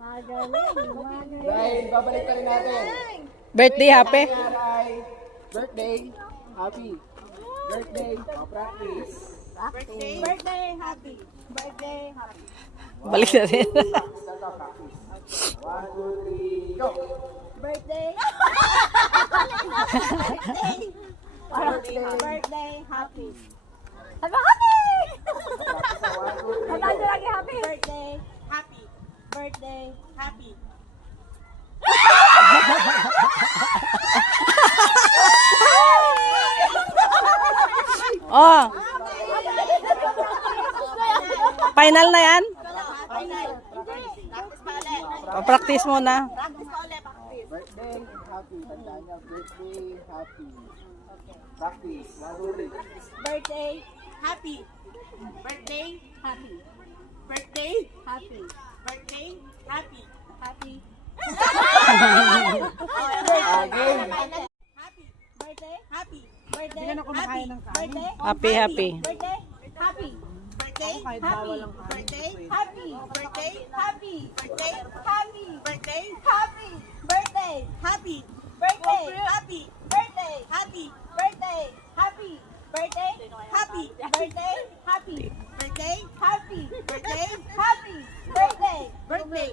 Magaling. Dahil babalik ka rin natin. Birthday happy. Aray, birthday, happy. Birthday, practice. Birthday happy. Birthday happy. Balik na rin. Start off, practice. 1, 2, 3, go! Birthday. Birthday happy. Happy! Happy lagi happy. Birthday happy. Birthday happy. Oh, final na yan? Practice pa ulit. Practice muna. Practice pa ulit. Practice. Birthday, happy. Tandaan niyo, birthday, happy. Practice. 1, 2, 3. Birthday happy. Birthday happy. Birthday happy. Birthday happy. Happy. Again. Happy. Birthday happy. Birthday happy. Birthday Happy, happy. Birthday happy. Birthday happy. Birthday happy. Birthday happy. Birthday happy. Birthday happy. Birthday happy. Birthday happy. Birthday happy. Birthday happy. Birthday happy. Birthday happy. Birthday happy. Birthday happy. Birthday. Birthday.